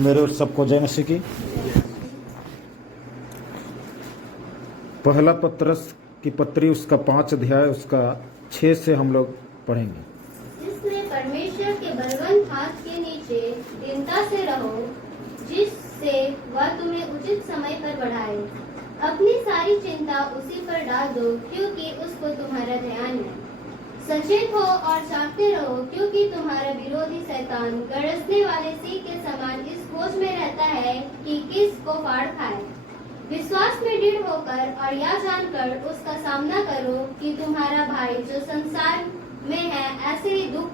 मेरे और सबको जय मसीह की। पहला पत्रस की पत्री उसका 5 अध्याय उसका 6 से हम लोग पढ़ेंगे। जिसमें परमेश्वर के बलवंत हाथ के नीचे दीनता से रहो, जिससे वह तुम्हें उचित समय पर बढ़ाए। अपनी सारी चिंता उसी पर डाल दो, क्योंकि उसको तुम्हारा ध्यान है। सचेत हो और जागते रहो, क्योंकि तुम्हारा विरोधी शैतान गरजने वाले सिंह के समान इस खोज में रहता है कि किसको फाड़ खाए। विश्वास में दृढ़ होकर और यह जानकर उसका सामना करो कि तुम्हारा भाई जो संसार में है ऐसे ही दुख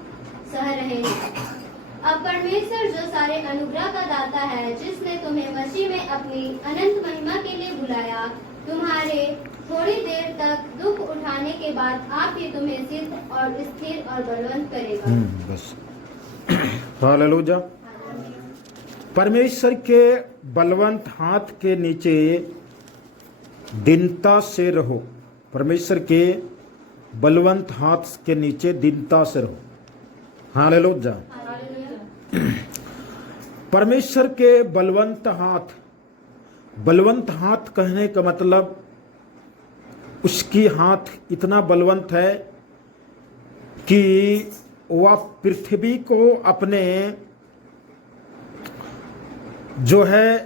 सह रहे हैं। अब परमेश्वर जो सारे अनुग्रह का दाता है, जिसने तुम्हें मसीह में अपनी अनंत महिमा के लिए बुलाया, तुम्हारे थोड़ी देर तक दुख उठाने के बाद आप ही तुम्हें सिद्ध और स्थिर और बलवंत करेगा। बस हालेलुया। परमेश्वर के बलवंत हाथ के नीचे दीनता से रहो। परमेश्वर के बलवंत हाथ के नीचे दीनता से रहो। हालेलुया। परमेश्वर के बलवंत हाथ कहने का मतलब उसकी हाथ इतना बलवंत है कि वह पृथ्वी को अपने जो है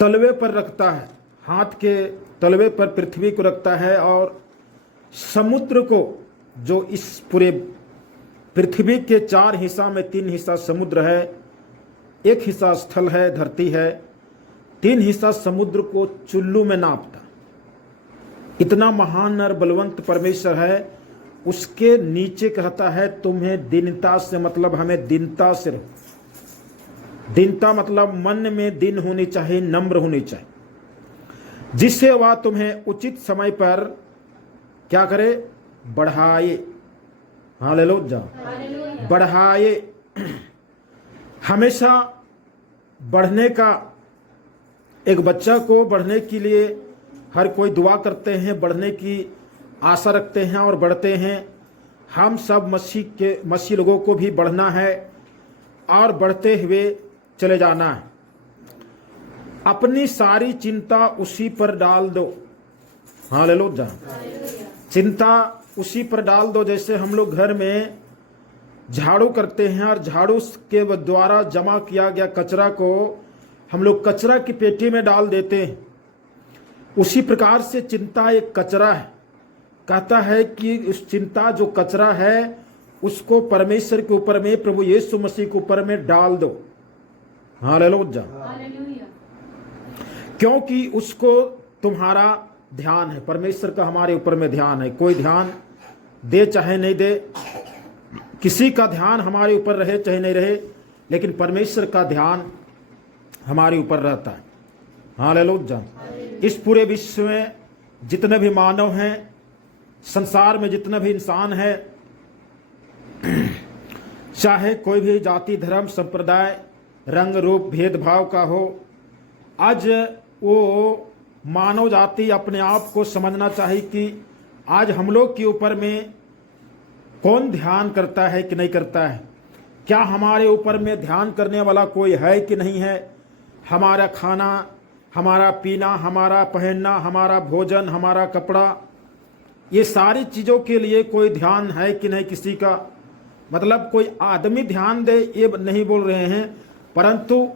तलवे पर रखता है। हाथ के तलवे पर पृथ्वी को रखता है और समुद्र को, जो इस पूरे पृथ्वी के 4 हिस्सा में 3 हिस्सा समुद्र है, 1 हिस्सा स्थल है, धरती है, 3 हिस्सा समुद्र को चुल्लू में नापता। इतना महान और बलवंत परमेश्वर है। उसके नीचे कहता है तुम्हें दीनता से, मतलब हमें दीनता से रहो। दीनता मतलब मन में दीन होनी चाहिए, नम्र होनी चाहिए, जिससे वह तुम्हें उचित समय पर क्या करे? बढ़ाए। हालेलुया। बढ़ाए। हमेशा बढ़ने का, एक बच्चा को बढ़ने के लिए हर कोई दुआ करते हैं, बढ़ने की आशा रखते हैं और बढ़ते हैं। हम सब मसीह लोगों को भी बढ़ना है और बढ़ते हुए चले जाना है। अपनी सारी चिंता उसी पर डाल दो। हालेलुया। चिंता उसी पर डाल दो। जैसे हम लोग घर में झाड़ू करते हैं और झाड़ू के द्वारा जमा किया गया कचरा को हम लोग कचरा की पेटी में डाल देते हैं, उसी प्रकार से चिंता एक कचरा है। कहता है कि उस चिंता जो कचरा है उसको परमेश्वर के ऊपर में, प्रभु यीशु मसीह के ऊपर में डाल दो। हालेलुया। क्योंकि उसको तुम्हारा ध्यान है। परमेश्वर का हमारे ऊपर में ध्यान है। कोई ध्यान दे चाहे नहीं दे, किसी का ध्यान हमारे ऊपर रहे चाहे नहीं रहे, लेकिन परमेश्वर का ध्यान हमारे ऊपर रहता है। हालेलुया। इस पूरे विश्व में जितने भी मानव हैं, संसार में जितना भी इंसान है, चाहे कोई भी जाति, धर्म, संप्रदाय, रंग, रूप, भेदभाव का हो, आज वो मानव जाति अपने आप को समझना चाहिए कि आज हम लोग के ऊपर में कौन ध्यान करता है कि नहीं करता है। क्या हमारे ऊपर में ध्यान करने वाला कोई है कि नहीं है। हमारा खाना, हमारा पीना, हमारा पहनना, हमारा भोजन, हमारा कपड़ा, ये सारी चीज़ों के लिए कोई ध्यान है कि नहीं किसी का। मतलब कोई आदमी ध्यान दे ये नहीं बोल रहे हैं, परंतु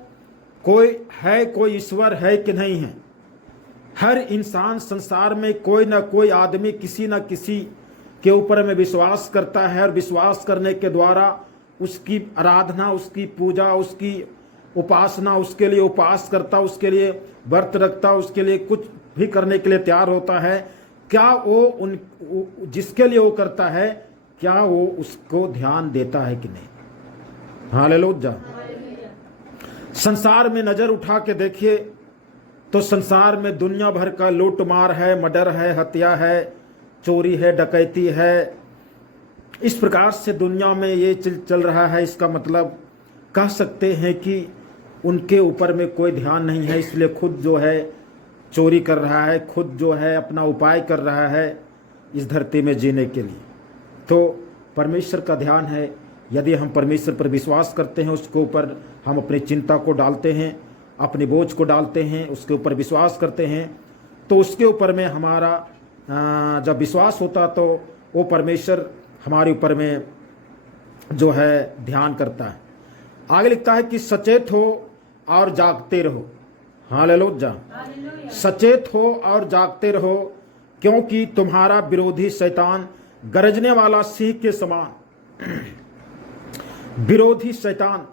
कोई है, कोई ईश्वर है कि नहीं है। हर इंसान संसार में कोई ना कोई आदमी किसी न किसी के ऊपर में विश्वास करता है और विश्वास करने के द्वारा उसकी आराधना, उसकी पूजा, उसकी उपासना, उसके लिए उपास करता, उसके लिए व्रत रखता, उसके लिए कुछ भी करने के लिए तैयार होता है। क्या वो जिसके लिए वो करता है, क्या वो उसको ध्यान देता है कि नहीं। हालेलुया। संसार में नजर उठा के देखिए तो संसार में दुनिया भर का लूट मार है, मर्डर है, हत्या है, चोरी है, डकैती है। इस प्रकार से दुनिया में ये चल रहा है। इसका मतलब कह सकते हैं कि उनके ऊपर में कोई ध्यान नहीं है, इसलिए खुद जो है चोरी कर रहा है, खुद जो है अपना उपाय कर रहा है इस धरती में जीने के लिए। तो परमेश्वर का ध्यान है यदि हम परमेश्वर पर विश्वास करते हैं, उसके ऊपर हम अपनी चिंता को डालते हैं, अपने बोझ को डालते हैं, उसके ऊपर विश्वास करते हैं, तो उसके ऊपर में हमारा जब विश्वास होता तो वो परमेश्वर हमारे ऊपर में जो है ध्यान करता है। आगे लिखता है कि सचेत हो और जागते रहो। हालेलुया। सचेत हो और जागते रहो, क्योंकि तुम्हारा विरोधी शैतान गरजने वाला सिंह के समान। विरोधी शैतान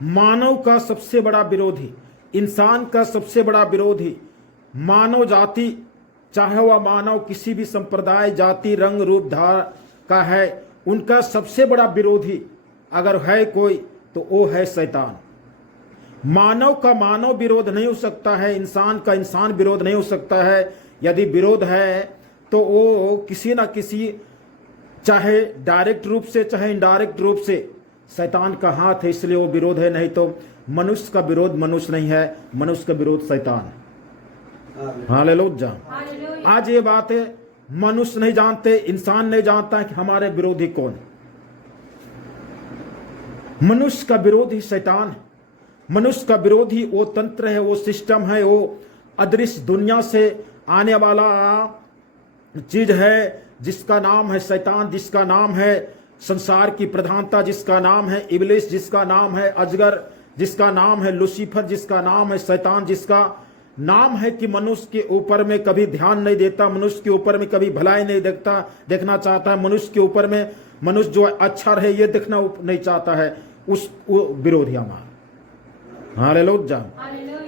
मानव का सबसे बड़ा विरोधी, इंसान का सबसे बड़ा विरोधी, मानव जाति, चाहे वह मानव किसी भी संप्रदाय, जाति, रंग, रूप, धार का है, उनका सबसे बड़ा विरोधी अगर है कोई तो वो है शैतान। मानव का मानव विरोध नहीं हो सकता है, इंसान का इंसान विरोध नहीं हो सकता है। यदि विरोध है तो वो किसी ना किसी, चाहे डायरेक्ट रूप से चाहे इनडायरेक्ट रूप से, शैतान का हाथ है, इसलिए वो विरोध है। नहीं तो मनुष्य का विरोध मनुष्य नहीं है, मनुष्य का विरोध शैतान। हालेलुया। आज ये बात है, मनुष्य नहीं जानते, इंसान नहीं जानता है कि हमारे विरोधी कौन है। मनुष्य का विरोधी शैतान है। मनुष्य का विरोधी वो तंत्र है, वो सिस्टम है, वो अदृश्य दुनिया से आने वाला चीज है जिसका नाम है शैतान, जिसका नाम है संसार की प्रधानता, जिसका नाम है इब्लिस, जिसका नाम है अजगर, जिसका नाम है लूसीफर, जिसका नाम है शैतान, जिसका नाम है कि मनुष्य के ऊपर में कभी ध्यान नहीं देता, मनुष्य के ऊपर में कभी भलाई नहीं देखना चाहता है, मनुष्य के ऊपर में मनुष्य जो अच्छा रहे ये देखना नहीं चाहता है, उस विरोधी हमारा। हालेलुया।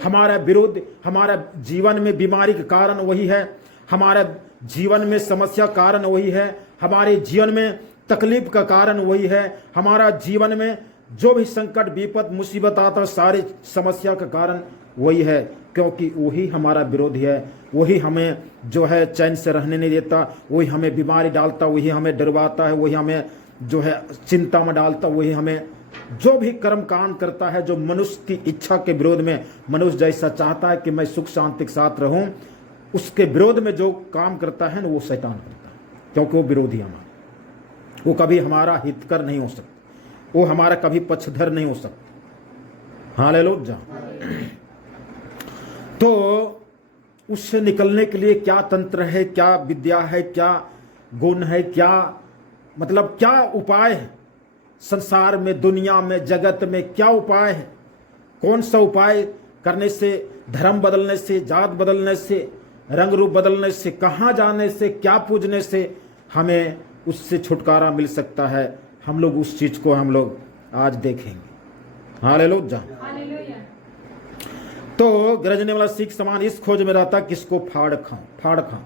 हमारा विरोध, हमारा जीवन में बीमारी का कारण वही है, हमारा जीवन में समस्या कारण वही है, हमारे जीवन में तकलीफ का कारण वही है, हमारा जीवन में जो भी संकट, विपद, मुसीबत आता, सारी समस्या का कारण वही है, क्योंकि वही हमारा विरोधी है। वही हमें जो है चैन से रहने नहीं देता, वही हमें बीमारी डालता, वही हमें डरवाता है, वही हमें जो है चिंता में डालता, वही हमें जो भी कर्म कांड करता है जो मनुष्य की इच्छा के विरोध में, मनुष्य जैसा चाहता है कि मैं सुख शांति के साथ रहूं, उसके विरोध में जो काम करता है ना वो शैतान करता है, क्योंकि वो विरोधी हमारा, वो कभी हमारा हितकर नहीं हो सकता, वो हमारा कभी पक्षधर नहीं हो सकता। हालेलुया। तो उससे निकलने के लिए क्या तंत्र है, क्या विद्या है, क्या गुण है, क्या मतलब क्या उपाय है संसार में, दुनिया में, जगत में, क्या उपाय है? कौन सा उपाय करने से, धर्म बदलने से, जात बदलने से, रंग रूप बदलने से, कहाँ जाने से, क्या पूजने से हमें उससे छुटकारा मिल सकता है? हम लोग उस चीज को हम लोग आज देखेंगे। हालेलुया। तो गरजने वाला सिंह समान इस खोज में रहता, किसको फाड़ खाऊं, फाड़ खाऊं,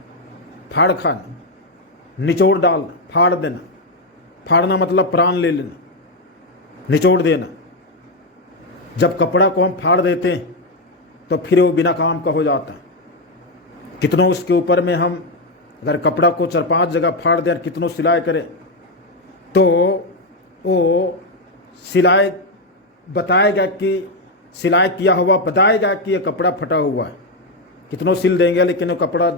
फाड़ खाना, निचोड़ डालना, फाड़ देना। फाड़ना मतलब प्राण ले लेना, निचोड़ देना। जब कपड़ा को हम फाड़ देते हैं तो फिर वो बिना काम का हो जाता है। कितनों उसके ऊपर में हम अगर कपड़ा को 4-5 जगह फाड़ दें, कितनों सिलाई करें तो वो सिलाई बताएगा कि सिलाई किया हुआ बताएगा कि ये कपड़ा फटा हुआ है। कितनों सिल देंगे लेकिन वो कपड़ा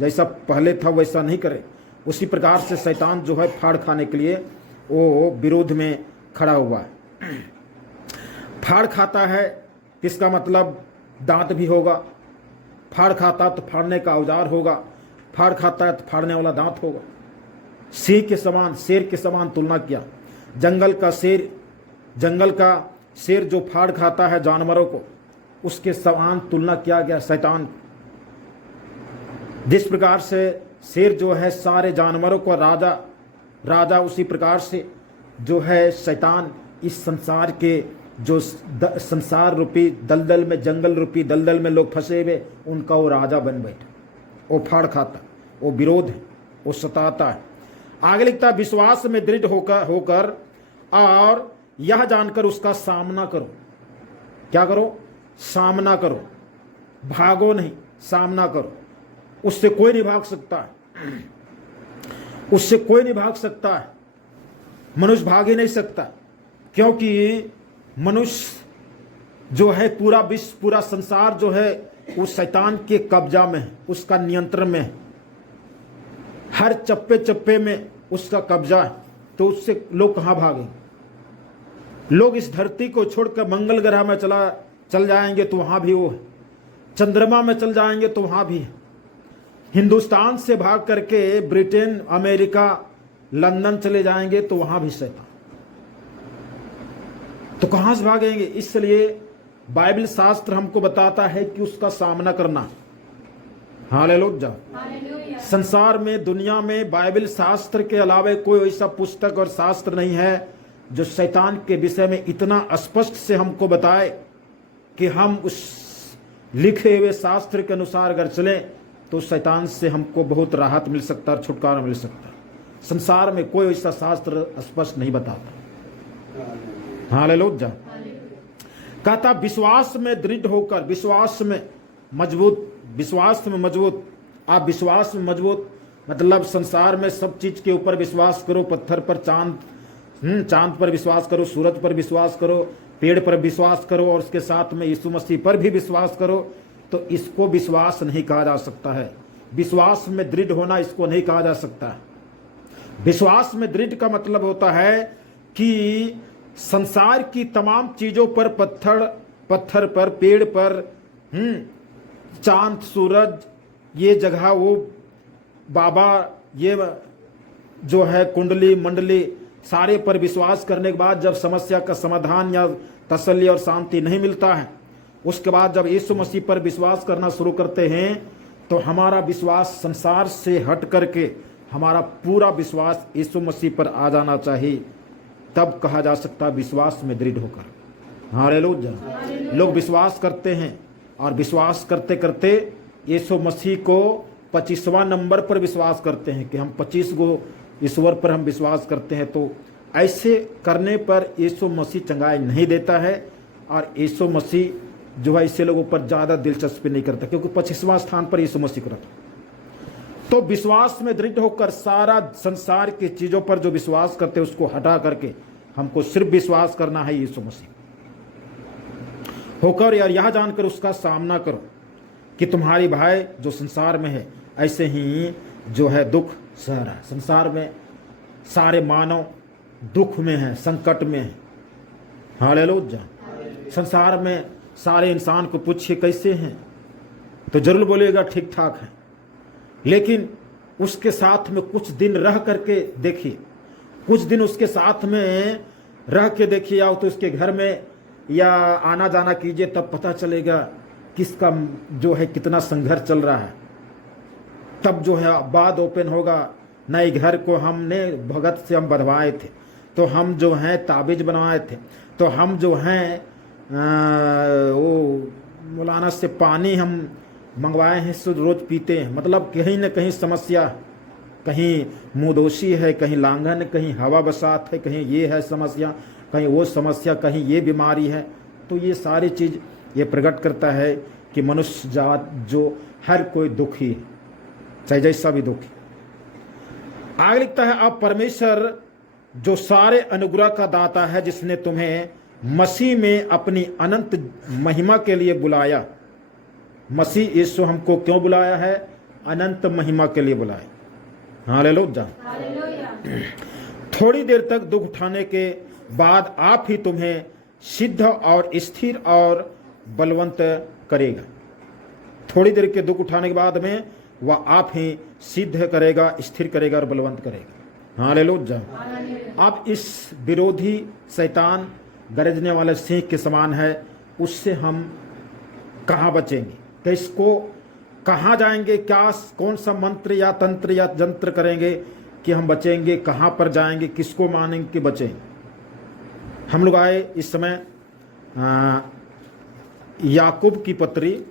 जैसा पहले था वैसा नहीं करे। उसी प्रकार से शैतान जो है फाड़ खाने के लिए वो विरोध में खड़ा हुआ है। फाड़ खाता है किसका मतलब दांत भी होगा, फाड़ खाता तो फाड़ने का औजार होगा, फाड़ खाता है तो फाड़ने वाला दांत होगा। सिंह के समान, शेर के समान तुलना किया। जंगल का शेर जो फाड़ खाता है जानवरों को, उसके समान तुलना किया गया शैतान। जिस प्रकार से शेर जो है सारे जानवरों को राजा, उसी प्रकार से जो है शैतान इस संसार के जो संसार रूपी दलदल में, जंगल रूपी दलदल में लोग फंसे हुए, उनका वो राजा बन बैठा। वो फाड़ खाता, वो विरोध है, वो सताता है। आगे लिखता है विश्वास में दृढ़ होकर और यह जानकर उसका सामना करो। क्या करो? सामना करो, भागो नहीं, सामना करो। उससे कोई नहीं भाग सकता है, उससे कोई नहीं भाग सकता है। मनुष्य भाग ही नहीं सकता, क्योंकि मनुष्य जो है पूरा विश्व, पूरा संसार जो है उस शैतान के कब्जा में है, उसका नियंत्रण में है। हर चप्पे चप्पे में उसका कब्जा है, तो उससे लोग कहाँ भागेंगे? लोग इस धरती को छोड़कर मंगल ग्रह में चल जाएंगे तो वहां भी वो है, चंद्रमा में चल जाएंगे तो वहां भी है, हिंदुस्तान से भाग करके ब्रिटेन, अमेरिका, लंदन चले जाएंगे तो वहां भी शैतान। तो कहां से भागेंगे? इसलिए बाइबल शास्त्र हमको बताता है कि उसका सामना करना। हालेलुया। संसार में, दुनिया में बाइबल शास्त्र के अलावा कोई ऐसा पुस्तक और शास्त्र नहीं है जो शैतान के विषय में इतना स्पष्ट से हमको बताए कि हम उस लिखे हुए शास्त्र के अनुसार अगर चलें तो शैतान से हमको बहुत राहत मिल सकता है, छुटकारा मिल सकता है। संसार में कोई ऐसा शास्त्र स्पष्ट नहीं बताता। हालेलुया। कहता विश्वास में दृढ़ होकर, विश्वास में मजबूत, विश्वास में मजबूत। आप विश्वास में मजबूत मतलब संसार में सब चीज के ऊपर विश्वास करो, पत्थर पर चांद पर विश्वास करो, सूरज पर विश्वास करो, पेड़ पर विश्वास करो और उसके साथ में यीशु मसीह पर भी विश्वास करो, तो इसको विश्वास नहीं कहा जा सकता है। विश्वास में दृढ़ होना इसको नहीं कहा जा सकता है। विश्वास में दृढ़ का मतलब होता है कि संसार की तमाम चीजों पर, पत्थर पर, पेड़ पर, चांद, सूरज, ये जगह, वो बाबा, ये जो है कुंडली मंडली, सारे पर विश्वास करने के बाद जब समस्या का समाधान या तसल्ली और शांति नहीं मिलता है, उसके बाद जब यीशु मसीह पर विश्वास करना शुरू करते हैं तो हमारा विश्वास संसार से हट करके हमारा पूरा विश्वास यीशु मसीह पर आ जाना चाहिए। तब कहा जा सकता है विश्वास में दृढ़ होकर। हालेलुया। लोग विश्वास करते हैं और विश्वास करते करते यीशु मसीह को 25वां नंबर पर विश्वास करते हैं कि हम 25 गो ईश्वर पर हम विश्वास करते हैं। तो ऐसे करने पर यीशु मसीह चंगाई नहीं देता है और यीशु मसीह जो है ऐसे लोगों पर ज़्यादा दिलचस्पी नहीं करता, क्योंकि 25वां स्थान पर यीशु मसीह को रखा। तो विश्वास में दृढ़ होकर सारा संसार की चीज़ों पर जो विश्वास करते हैं उसको हटा करके हमको सिर्फ विश्वास करना है यीशु मसीह होकर, यार यह जानकर उसका सामना करो कि तुम्हारी भाई जो संसार में है ऐसे ही जो है दुख सह रहा है। संसार में सारे मानव दुख में है, संकट में है। हालेलुया। संसार में सारे इंसान को पूछिए कैसे हैं तो जरूर बोलेगा ठीक ठाक है, लेकिन उसके साथ में कुछ दिन रह करके देखिए, कुछ दिन उसके साथ में रह के देखिए, या तो उसके घर में या आना जाना कीजिए, तब पता चलेगा किसका जो है कितना संघर्ष चल रहा है। तब जो है बात ओपन होगा। नए घर को हमने भगत से हम बनवाए थे, तो हम जो हैं ताबीज बनवाए थे, तो हम जो हैं वो मौलाना से पानी हम मंगवाए हैं, सो रोज पीते हैं। मतलब कहीं न कहीं समस्या, कहीं मुंहदोशी है, कहीं लांघन, कहीं हवा बसात है, कहीं ये है समस्या, कहीं वो समस्या, कहीं ये बीमारी है। तो ये सारी चीज़ ये प्रकट करता है कि मनुष्य जात जो हर कोई दुखी है, चाहे जैसा भी दुखी। आगे लिखता है अब परमेश्वर जो सारे अनुग्रह का दाता है, जिसने तुम्हें मसीह में अपनी अनंत महिमा के लिए बुलाया। मसीह यीशु हमको क्यों बुलाया है? अनंत महिमा के लिए बुलाया। हालेलुया। थोड़ी देर तक दुख उठाने के बाद आप ही तुम्हें सिद्ध और स्थिर और बलवंत करेगा। थोड़ी देर के दुख उठाने के बाद में वह आप ही सिद्ध करेगा, स्थिर करेगा और बलवंत करेगा। हालेलुया। अब इस विरोधी शैतान गरजने वाले सिंह के समान है, उससे हम कहाँ बचेंगे? किसको कहाँ जाएंगे? क्या कौन सा मंत्र या तंत्र या जंत्र करेंगे कि हम बचेंगे? कहाँ पर जाएंगे? किसको मानेंगे कि बचेंगे? हम लोग आए इस समय याकूब की पत्री,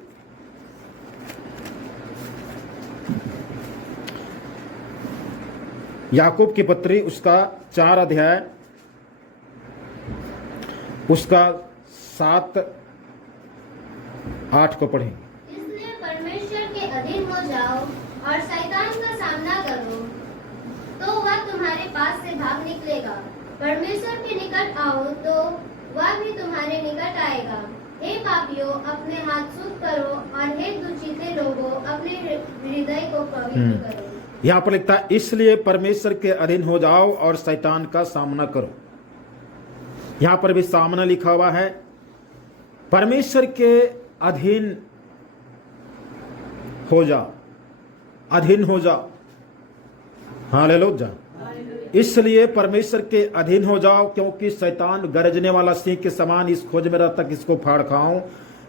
याकूब की पत्री उसका 4 अध्याय उसका 7-8 को पढ़ेंगे। इसलिए परमेश्वर के अधीन हो जाओ और शैतान का सामना करो, तो वह तुम्हारे पास से भाग निकलेगा। परमेश्वर के निकट आओ तो वह भी तुम्हारे निकट आएगा। हे पापियों, अपने हाथ शुद्ध करो और हे दुचिते लोगों, अपने हृदय को पवित्र करो। यहाँ पर लिखता है इसलिए परमेश्वर के अधीन हो जाओ और शैतान का सामना करो। यहां पर भी सामने लिखा हुआ है, परमेश्वर के अधीन हो जा, अधीन हो जा। हालेलुया। इसलिए परमेश्वर के अधीन हो जाओ, क्योंकि शैतान गरजने वाला सिंह के समान इस खोज में रहता कि इसको फाड़ खाऊं।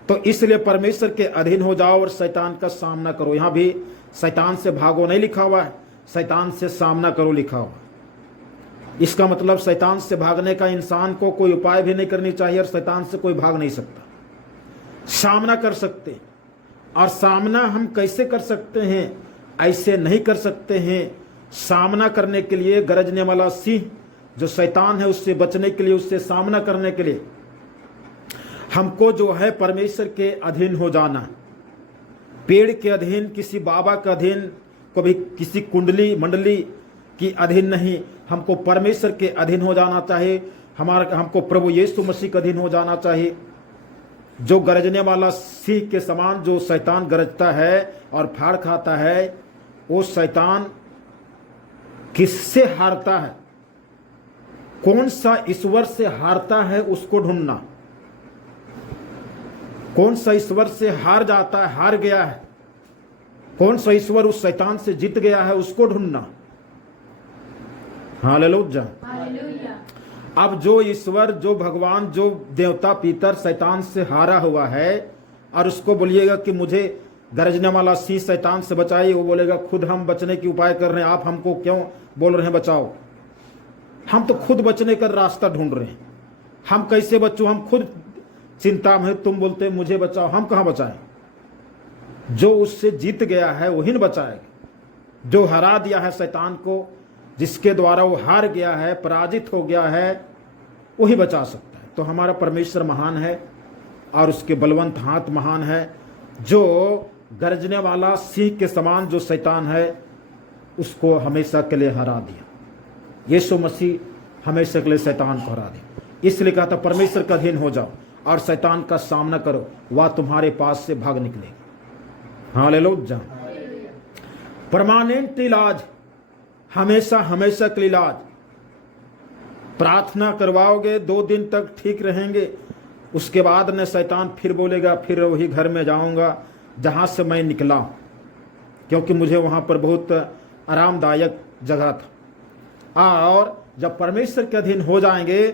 तो इसलिए परमेश्वर के अधीन हो जाओ और शैतान का सामना करो। यहां भी शैतान से भागो नहीं लिखा हुआ है, शैतान से सामना करो लिखा हुआ। इसका मतलब शैतान से भागने का इंसान को कोई उपाय भी नहीं करनी चाहिए, और शैतान से कोई भाग नहीं सकता, सामना कर सकते। और सामना हम कैसे कर सकते हैं? ऐसे नहीं कर सकते हैं। सामना करने के लिए गरजने वाला सिंह जो शैतान है, उससे बचने के लिए, उससे सामना करने के लिए हमको जो है परमेश्वर के अधीन हो जाना। पेड़ के अधीन, किसी बाबा के अधीन, कभी किसी कुंडली मंडली की अधीन नहीं, हमको परमेश्वर के अधीन हो जाना चाहिए। हमको प्रभु यीशु मसीह के अधीन हो जाना चाहिए। जो गरजने वाला सिंह के समान जो शैतान गरजता है और फाड़ खाता है, वो शैतान किससे हारता है, कौन सा ईश्वर से हारता है, उसको ढूंढना। कौन सा ईश्वर से हार जाता है, हार गया है, कौन सा ईश्वर उस शैतान से जीत गया है, उसको ढूंढना। हालेलुया। अब जो ईश्वर, जो भगवान, जो देवता पितर शैतान से हारा हुआ है, और उसको बोलिएगा कि मुझे गरजने वाला सिंह शैतान से बचाइए, वो बोलेगा खुद हम बचने की उपाय कर रहे हैं, आप हमको क्यों बोल रहे हैं बचाओ? हम तो खुद बचने का रास्ता ढूंढ रहे हैं। हम कैसे बचूं? हम खुद चिंता में, तुम बोलते हैं मुझे बचाओ, हम कहां बचाएं? जो उससे जीत गया है वही न बचाएगा। जो हरा दिया है शैतान को, जिसके द्वारा वो हार गया है, पराजित हो गया है, वही बचा सकता है। तो हमारा परमेश्वर महान है और उसके बलवंत हाथ महान है। जो गरजने वाला सिंह के समान जो शैतान है, उसको हमेशा के लिए हरा दिया। यीशु मसीह हमेशा के लिए शैतान को हरा दिया। इसलिए कहा था परमेश्वर का अधीन हो जाओ और शैतान का सामना करो, वह तुम्हारे पास से भाग निकलेगी। हालेलुया। परमानेंट इलाज, हमेशा हमेशा के इलाज। प्रार्थना करवाओगे, 2 दिन तक ठीक रहेंगे, उसके बाद न शैतान फिर बोलेगा फिर वही घर में जाऊंगा जहां से मैं निकला, क्योंकि मुझे वहां पर बहुत आरामदायक जगह था। और जब परमेश्वर के अधीन हो जाएंगे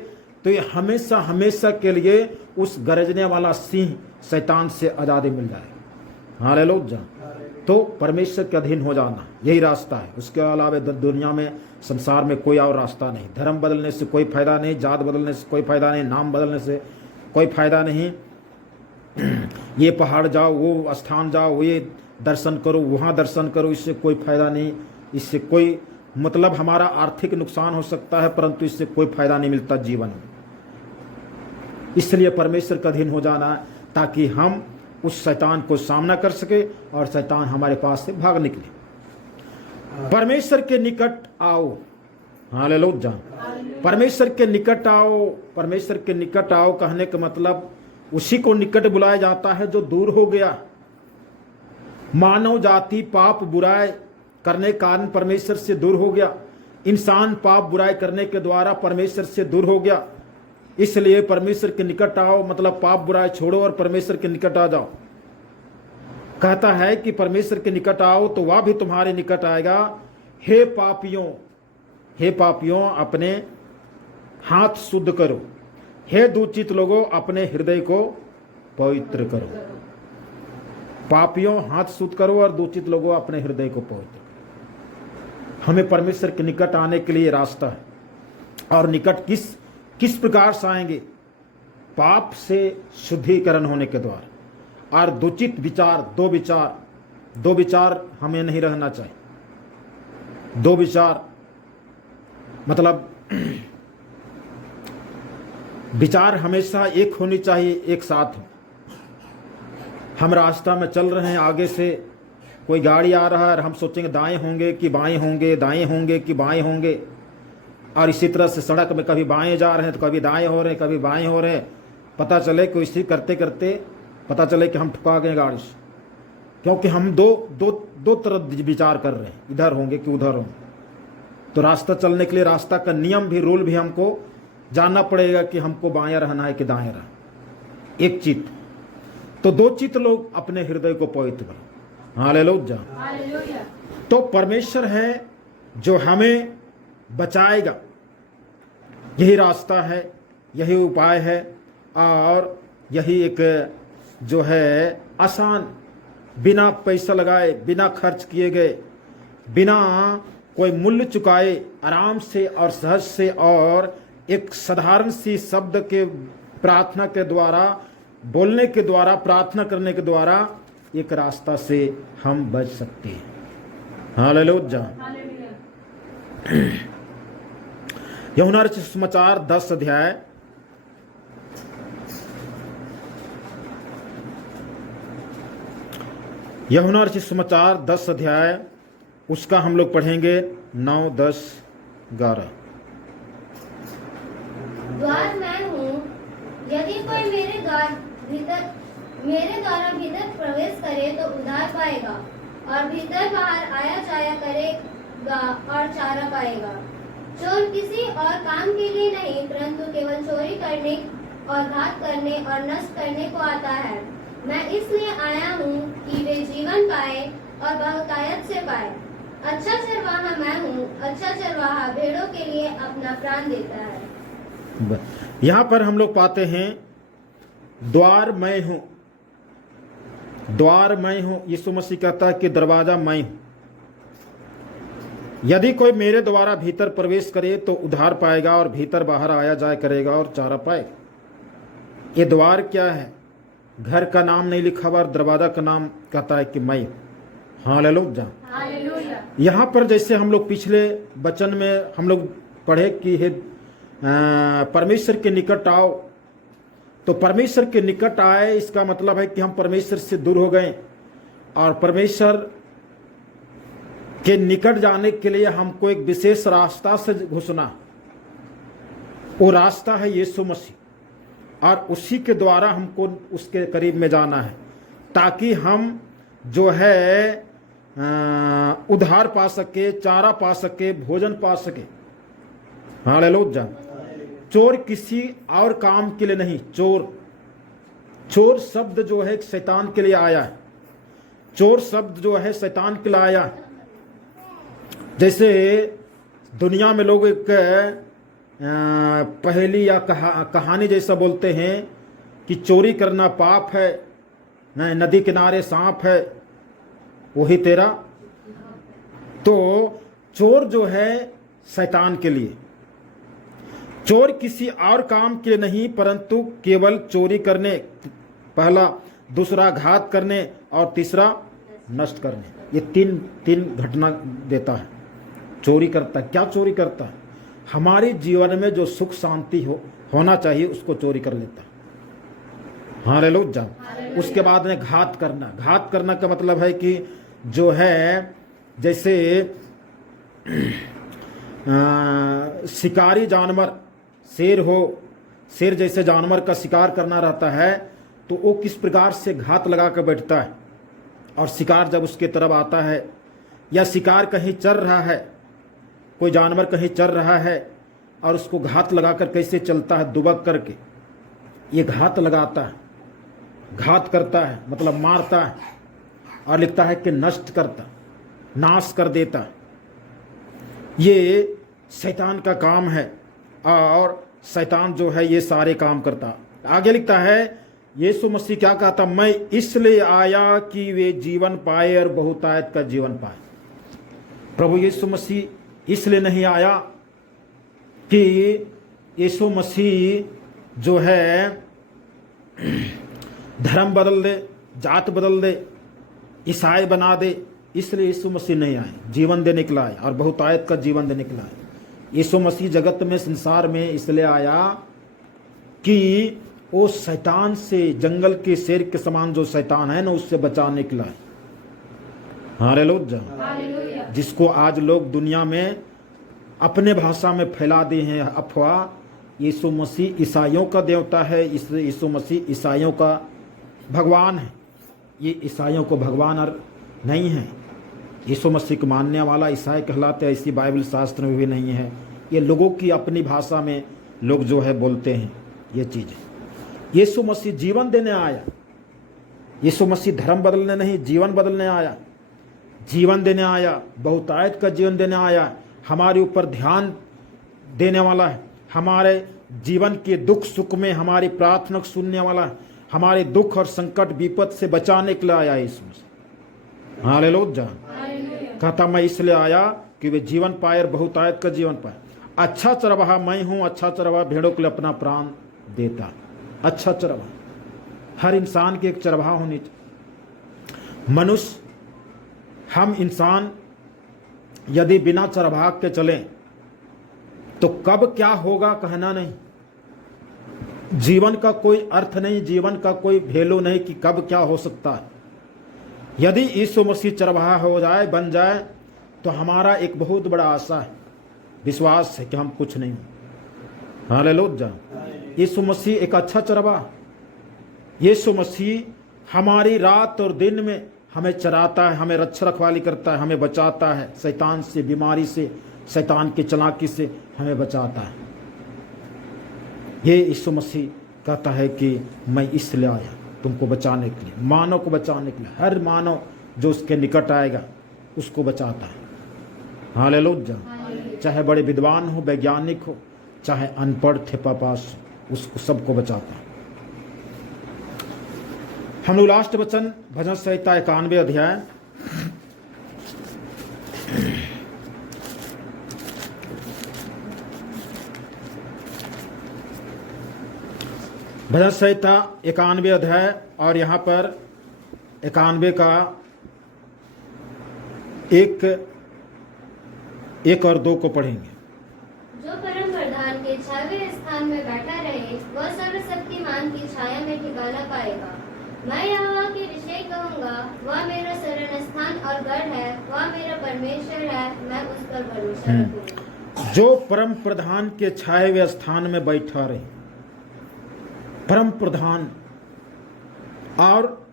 तो ये हमेशा हमेशा के लिए उस गरजने वाला सिंह शैतान से आज़ादी मिल जाएगी। हालेलुया। तो परमेश्वर के अधीन हो जाना यही रास्ता है। उसके अलावा दुनिया में, संसार में कोई और रास्ता नहीं। धर्म बदलने से कोई फायदा नहीं, जात बदलने से कोई फायदा नहीं, नाम बदलने से कोई फायदा नहीं। ये पहाड़ जाओ, वो स्थान जाओ, ये दर्शन करो, वहाँ दर्शन करो, इससे कोई फायदा नहीं। इससे कोई मतलब हमारा आर्थिक नुकसान हो सकता है, परंतु इससे कोई फायदा नहीं मिलता जीवन में। इसलिए परमेश्वर का अधीन हो जाना, ताकि हम उस शैतान को सामना कर सके और शैतान हमारे पास से भाग निकले। परमेश्वर के निकट आओ। हालेलुया। परमेश्वर के निकट आओ। परमेश्वर के निकट आओ कहने का मतलब उसी को निकट बुलाया जाता है जो दूर हो गया। मानव जाति पाप बुराई करने के कारण परमेश्वर से दूर हो गया। इंसान पाप बुराई करने के द्वारा परमेश्वर से दूर हो गया। इसलिए परमेश्वर के निकट आओ मतलब पाप बुराई छोड़ो और परमेश्वर के निकट आ जाओ। कहता है कि परमेश्वर के निकट आओ तो वह भी तुम्हारे निकट आएगा। हे पापियों, हे पापियों, अपने हाथ शुद्ध करो। हे दूषित लोगों, अपने हृदय को पवित्र करो। पापियों हाथ शुद्ध करो और दूषित लोगों अपने हृदय को पवित्र करो। हमें परमेश्वर के निकट आने के लिए रास्ता है। और निकट किस प्रकार से आएंगे? पाप से शुद्धिकरण होने के द्वारा। और दूषित विचार, दो विचार हमें नहीं रहना चाहिए। 2 विचार मतलब विचार हमेशा एक होनी चाहिए, एक साथ हो। हम रास्ता में चल रहे हैं, आगे से कोई गाड़ी आ रहा है और हम सोचेंगे दाएं होंगे कि बाएं होंगे, दाएं होंगे कि बाएं होंगे। और इसी तरह से सड़क में कभी बाएं जा रहे हैं तो कभी दाएं हो रहे हैं, कभी बाएं हो रहे हैं। पता चले कि इसी करते करते पता चले कि हम ठुका गए गाड़ी से, क्योंकि हम दो तरह विचार कर रहे हैं, इधर होंगे कि उधर होंगे। तो रास्ता चलने के लिए रास्ता का नियम भी, रूल भी हमको जानना पड़ेगा कि हमको बायां रहना है कि दाएं रहना, एक चित्त। तो दो चित्त लोग अपने हृदय को पवित्र करो। हालेलुया। तो परमेश्वर है जो हमें बचाएगा, यही रास्ता है, यही उपाय है, और यही एक जो है आसान, बिना पैसा लगाए, बिना खर्च किए गए, बिना कोई मूल्य चुकाए, आराम से और सहज से और एक साधारण सी शब्द के प्रार्थना के द्वारा, बोलने के द्वारा, प्रार्थना करने के द्वारा एक रास्ता से हम बच सकते हैं। हालेलुया। यूहन्ना रचित सुसमाचार 10 अध्याय यूहन्ना रचित सुसमाचार 10 अध्याय उसका हम लोग पढ़ेंगे 9, 10, 11। द्वार मैं हूँ, यदि कोई मेरे द्वारा भीतर प्रवेश करे तो उद्धार पाएगा, और भीतर बाहर आया जाया करेगा और चारा पाएगा। चोर किसी और काम के लिए नहीं, परंतु केवल चोरी करने और घात करने और नष्ट करने को आता है। मैं इसलिए आया हूँ कि वे जीवन पाए और बहुतायत से पाए। अच्छा चरवाहा मैं हूँ, अच्छा चरवाहा भेड़ों के लिए अपना प्राण देता है। यहाँ पर हम लोग पाते हैं द्वार मैं हूं, द्वार मैं हूं। यीशु मसीह कहता है कि दरवाजा मैं हूं। यदि कोई मेरे द्वारा भीतर प्रवेश करे तो उद्धार पाएगा, और भीतर बाहर आया जाया करेगा और चारा पाएगा। ये द्वार क्या है? घर का नाम नहीं लिखा हुआ, दरवाजा का नाम कहता है कि मैं। हालेलुया। यहाँ पर जैसे हम लोग पिछले वचन में हम लोग पढ़े कि हे परमेश्वर के निकट आओ, तो परमेश्वर के निकट आए इसका मतलब है कि हम परमेश्वर से दूर हो गए, और परमेश्वर के निकट जाने के लिए हमको एक विशेष रास्ता से घुसना। वो रास्ता है यीशु मसीह, और उसी के द्वारा हमको उसके करीब में जाना है, ताकि हम जो है उद्धार पा सके, चारा पा सके, भोजन पा सके। हालेलुया। चोर किसी और काम के लिए नहीं, चोर शब्द जो है शैतान के लिए आया है। चोर शब्द जो है शैतान के लिए आया है। जैसे दुनिया में लोग एक पहेली या कहानी जैसा बोलते हैं कि चोरी करना पाप है, नदी किनारे सांप है, वही तेरा। तो चोर जो है शैतान के लिए, चोर किसी और काम के नहीं, परंतु केवल चोरी करने, पहला, दूसरा घात करने, और तीसरा नष्ट करने। ये तीन घटना देता है। चोरी करता है। क्या चोरी करता है? हमारे जीवन में जो सुख शांति होना चाहिए उसको चोरी कर लेता है। हालेलुया। उसके बाद में घात करना। घात करना का मतलब है कि जो है जैसे शिकारी जानवर, शेर हो, शेर जैसे जानवर का शिकार करना रहता है, तो वो किस प्रकार से घात लगा कर बैठता है, और शिकार जब उसके तरफ आता है, या शिकार कहीं चल रहा है, कोई जानवर कहीं चल रहा है और उसको घात लगाकर कैसे चलता है, दुबक करके। ये घात लगाता है, घात करता है मतलब मारता है, और लिखता है कि नष्ट करता, नाश कर देता। ये शैतान का काम है, और शैतान जो है ये सारे काम करता। आगे लिखता है यीशु मसीह क्या कहता? मैं इसलिए आया कि वे जीवन पाए और बहुतायत का जीवन पाए। प्रभु यीशु मसीह इसलिए नहीं आया कि यीशु मसीह जो है धर्म बदल दे, जात बदल दे, ईसाई बना दे। इसलिए यीशु मसीह नहीं आए, जीवन देने के लिए आए, और बहुतायत का जीवन देने के लिए आए। यीशु मसीह जगत में, संसार में इसलिए आया कि वो शैतान से, जंगल के शेर के समान जो शैतान है ना, उससे बचाने के लिए। हालेलुया। जिसको आज लोग दुनिया में अपने भाषा में फैला दिए हैं अफवाह। यीशु मसीह ईसाइयों का देवता है, इसलिए यीशु मसीह ईसाइयों का भगवान है। ये ईसाइयों को भगवान और नहीं है। यीशु मसीह को मानने वाला ईसाई कहलाते हैं, ऐसी बाइबल शास्त्र में भी नहीं है। ये लोगों की अपनी भाषा में लोग जो है बोलते हैं ये चीज़। यीशु मसीह जीवन देने आया, यीशु मसीह धर्म बदलने नहीं, जीवन बदलने आया, जीवन देने आया, बहुतायत का जीवन देने आया, हमारे ऊपर ध्यान देने वाला है, हमारे जीवन के दुख सुख में हमारी प्रार्थना सुनने वाला है, हमारे दुख और संकट विपद से बचाने के लिए आया यीशु मसीह। हालेलुया। कहता मैं इसलिए आया कि वे जीवन पाए और बहुतायत का जीवन पाए। अच्छा चरवाहा मैं हूं, अच्छा चरवाहा भेड़ों के लिए अपना प्राण देता। अच्छा चरवाहा, हर इंसान की एक चरवाहा होनी चाहिए। मनुष्य, हम इंसान यदि बिना चरवाहा के चलें तो कब क्या होगा कहना नहीं। जीवन का कोई अर्थ नहीं, जीवन का कोई वैल्यू नहीं कि कब क्या हो सकता है। यदि यीशु मसीह चरवाहा हो जाए, बन जाए, तो हमारा एक बहुत बड़ा आशा है, विश्वास है कि हम कुछ नहीं। हालेलुया। यीशु मसीह एक अच्छा चरवाहा, यीशु मसीह हमारी रात और दिन में हमें चराता है, हमें रक्षा रखवाली करता है, हमें बचाता है शैतान से, बीमारी से, शैतान की चालाकी से हमें बचाता है। ये यीशु मसीह कहता है कि मैं इसलिए आया तुमको बचाने के लिए, मानव को बचाने के लिए। हर मानव जो उसके निकट आएगा उसको बचाता है। हालेलुया। चाहे बड़े विद्वान हो, वैज्ञानिक हो, चाहे अनपढ़ थे पापास, उसको सबको बचाता है। हम लोग लास्ट वचन भजन संहिता 91 अध्याय भजन संहिता 91 अध्याय और यहाँ पर 91 का 1 और 2 को पढ़ेंगे। जो परम प्रधान के छावे स्थान में बैठा रहे, वह सर्वशक्तिमान की छाया में ठिकाना पाएगा। मैं यहोवा के विषय कहूँगा, वह मेरा शरण स्थान और गढ़ है, वह मेरा परमेश्वर है, मैं उस पर भरोसा रखूँगा। जो परम प्रधान के छाए हुए स्थान में बैठा रहे, परम प्रधान, और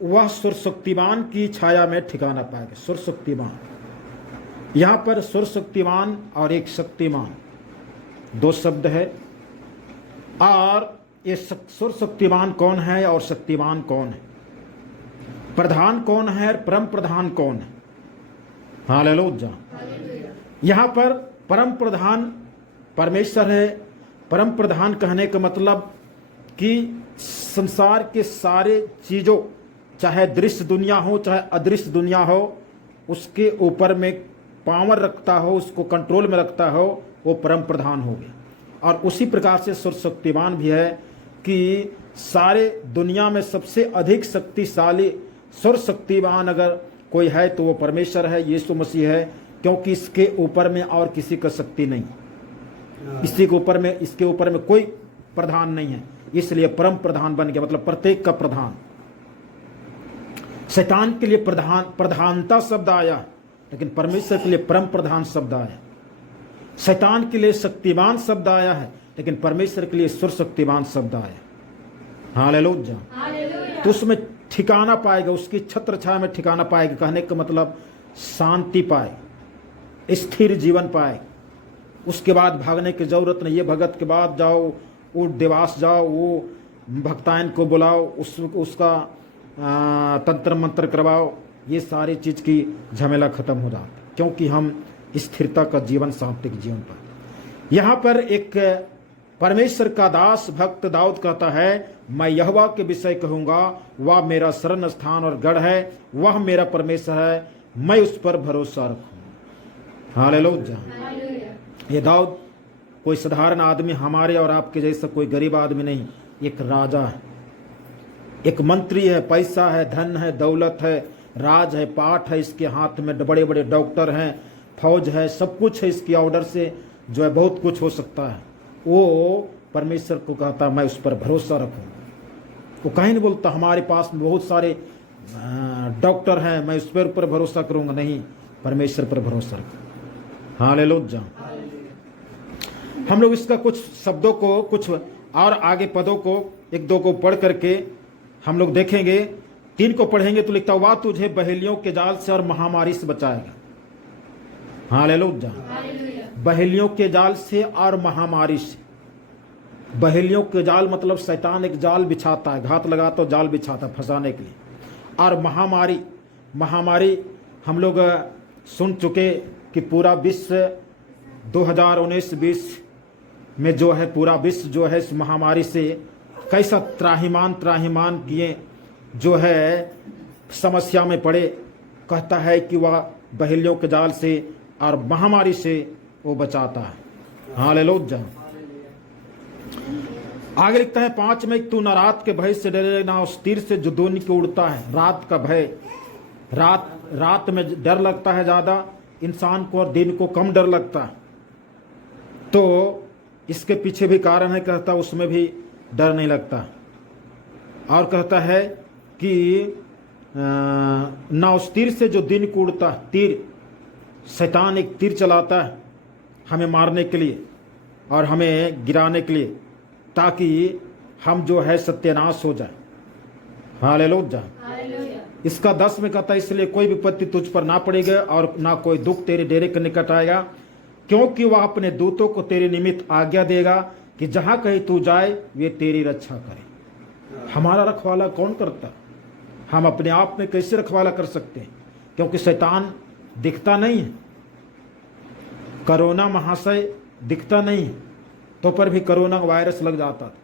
वह सर्वशक्तिमान की छाया में ठिकाना पाएगा। सर्वशक्तिमान, यहाँ पर सर्वशक्तिमान और एक शक्तिमान दो शब्द है। और ये सर्वशक्तिमान कौन है और शक्तिमान कौन है, प्रधान कौन है और परम प्रधान कौन है। हालेलुया। यहाँ पर परम प्रधान परमेश्वर है। परम प्रधान कहने का मतलब कि संसार के सारे चीज़ों, चाहे दृश्य दुनिया हो चाहे अदृश्य दुनिया हो, उसके ऊपर में पावर रखता हो, उसको कंट्रोल में रखता हो, वो परम प्रधान हो गया। और उसी प्रकार से सर्वशक्तिमान भी है कि सारे दुनिया में सबसे अधिक शक्तिशाली सर्वशक्तिमान अगर कोई है तो वो परमेश्वर है, यीशु मसीह है। क्योंकि इसके ऊपर में और किसी का शक्ति नहीं, इसके ऊपर में कोई प्रधान नहीं है, इसलिए परम प्रधान बन गया। मतलब प्रत्येक का प्रधान। शैतान के लिए प्रधानता शब्द आया, लेकिन परमेश्वर के लिए परम प्रधान शब्द आया। शैतान के लिए शक्तिमान शब्द आया है, लेकिन परमेश्वर के लिए सर्वशक्तिमान शब्द आया। हालेलुया। तो उसमें ठिकाना पाएगा, उसकी छत्र छाया में ठिकाना पाएगा। कहने का मतलब शांति पाए, स्थिर जीवन पाए। उसके बाद भागने की जरूरत नहीं। ये भगत के बाद जाओ, वो देवास जाओ, वो भक्तायन को बुलाओ, उसका तंत्र मंत्र करवाओ, ये सारी चीज़ की झमेला खत्म हो जाती, क्योंकि हम स्थिरता का जीवन, शांति के जीवन पर। यहाँ पर एक परमेश्वर का दास भक्त दाऊद कहता है, मैं यहोवा के विषय कहूँगा, वह मेरा शरण स्थान और गढ़ है, वह मेरा परमेश्वर है, मैं उस पर भरोसा रखूँगा। हालेलुया। ये दाऊद कोई साधारण आदमी, हमारे और आपके जैसा कोई गरीब आदमी नहीं, एक राजा है, एक मंत्री है, पैसा है, धन है, दौलत है, राज है, पाठ है इसके हाथ में, बड़े बड़े डॉक्टर हैं, फौज है, सब कुछ है इसकी ऑर्डर से, जो है बहुत कुछ हो सकता है। वो परमेश्वर को कहता मैं उस पर भरोसा रखूँगा। वो कहीं नहीं बोलता हमारे पास में बहुत सारे डॉक्टर हैं, मैं उस पर भरोसा करूँगा। नहीं, परमेश्वर पर भरोसा रखूँ। हालेलुया। हम लोग इसका कुछ शब्दों को, कुछ और आगे पदों को, एक दो को पढ़ करके हम लोग देखेंगे। 3 को पढ़ेंगे तो लिखता हुआ तुझे बहेलियों के जाल से और महामारी से बचाएगा। हालेलुया। बहेलियों के जाल से और महामारी से। बहेलियों के जाल मतलब शैतान एक जाल बिछाता है, घात लगाता जाल बिछाता फंसाने के लिए। और महामारी हम लोग सुन चुके कि पूरा विश्व 2019-20 में जो है पूरा विश्व जो है इस महामारी से कैसा त्राहिमाम किए जो है समस्या में पड़े। कहता है कि वह बहेलियों के जाल से और महामारी से वो बचाता है। हालेलुया। आगे लिखता है 5 में, तू न रात के भय से डरे ना उस तीर से जो दूर की उड़ता है। रात का भय, रात में डर लगता है ज़्यादा इंसान को और दिन को कम डर लगता है। तो इसके पीछे भी कारण है, कहता उसमें भी डर नहीं लगता। और कहता है कि ना उस तीर से जो दिन को उड़ता है। तीर, शैतान एक तीर चलाता है हमें मारने के लिए और हमें गिराने के लिए, ताकि हम जो है सत्यानाश हो जाए। हालेलुया। इसका 10 में कहता है, इसलिए कोई विपत्ति तुझ पर ना पड़ेगा और ना कोई दुख तेरे डेरे के निकट आएगा, क्योंकि वह अपने दूतों को तेरे निमित्त आज्ञा देगा कि जहां कहीं तू जाए वे तेरी रक्षा करे। हमारा रखवाला कौन करता? हम अपने आप में कैसे रखवाला कर सकते हैं? क्योंकि शैतान दिखता नहीं है। कोरोना महाशय दिखता नहीं है, तो पर भी कोरोना वायरस लग जाता था।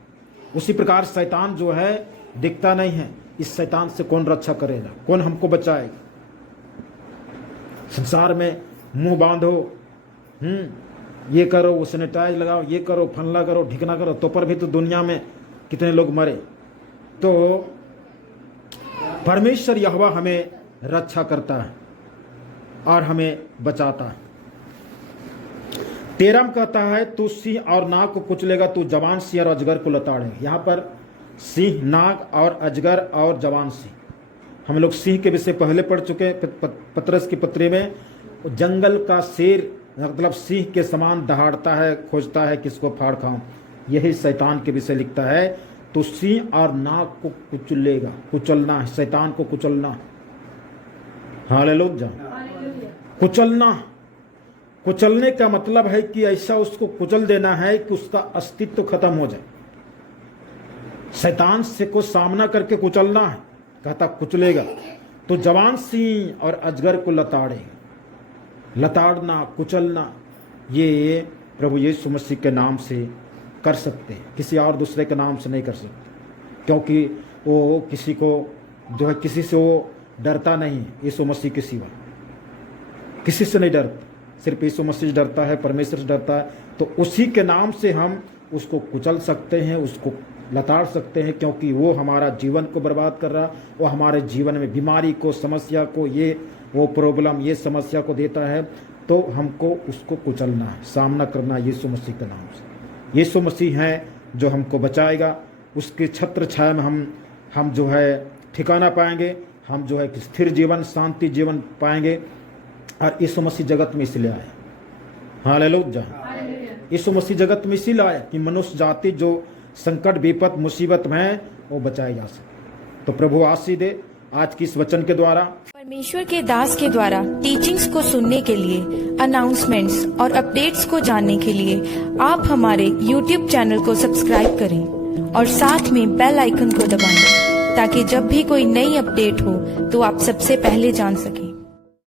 उसी प्रकार शैतान जो है दिखता नहीं है। इस शैतान से कौन रक्षा करेगा? कौन हमको बचाएगा? संसार में मुंह बांधो, ये करो, वो सैनिटाइज लगाओ, ये करो, फनला करो, ढिकना करो, तो पर भी तो दुनिया में कितने लोग मरे। तो परमेश्वर यहोवा हमें रक्षा करता है और हमें बचाता है। 13 कहता है, तू सिंह और नाग को कुचलेगा, तू जवान सिंह और अजगर को लताड़ेगा। यहाँ पर सिंह, नाग और अजगर और जवान सिंह, हम लोग सिंह के विषय पहले पढ़ चुके पतरस की पत्री में। जंगल का शेर मतलब सिंह के समान दहाड़ता है, खोजता है किसको फाड़ खाऊं। यही शैतान के विषय लिखता है। तो सिंह और नाग को कुचलेगा, कुचलना है, शैतान को कुचलना। हालेलुया। कुचलने का मतलब है कि ऐसा उसको कुचल देना है कि उसका अस्तित्व खत्म हो जाए। शैतान से को सामना करके कुचलना है, कहता कुचलेगा। तो जवान सिंह और अजगर को लताड़ेगा। लताड़ना, कुचलना, ये प्रभु यीशु मसीह के नाम से कर सकते हैं, किसी और दूसरे के नाम से नहीं कर सकते, क्योंकि वो किसी को जो है किसी से वो डरता नहीं है। यीशु मसीह के सिवा किसी से नहीं डरता, सिर्फ यीशु मसीह डरता है, परमेश्वर से डरता है। तो उसी के नाम से हम उसको कुचल सकते हैं, उसको लताड़ सकते हैं, क्योंकि वो हमारा जीवन को बर्बाद कर रहा, वो हमारे जीवन में बीमारी को, समस्या को, ये वो प्रॉब्लम, ये समस्या को देता है। तो हमको उसको कुचलना है, सामना करना यीशु मसीह के नाम से। यीशु मसीह है जो हमको बचाएगा, उसके छत्र छाया में हम जो है ठिकाना पाएंगे, हम जो है स्थिर जीवन, शांति जीवन पाएंगे। और यीशु मसीह जगत में इसलिए आए। हालेलुया। यीशु मसीह जगत में इसलिए आए कि मनुष्य जाति जो संकट, विपत, मुसीबत में है वो बचाए जा सके। तो प्रभु आशीष दे आज की इस वचन के द्वारा। परमेश्वर के दास के द्वारा टीचिंग्स को सुनने के लिए, अनाउंसमेंट्स और अपडेट्स को जानने के लिए आप हमारे YouTube चैनल को सब्सक्राइब करें और साथ में बेल आइकन को दबाएं, ताकि जब भी कोई नई अपडेट हो तो आप सबसे पहले जान सकें।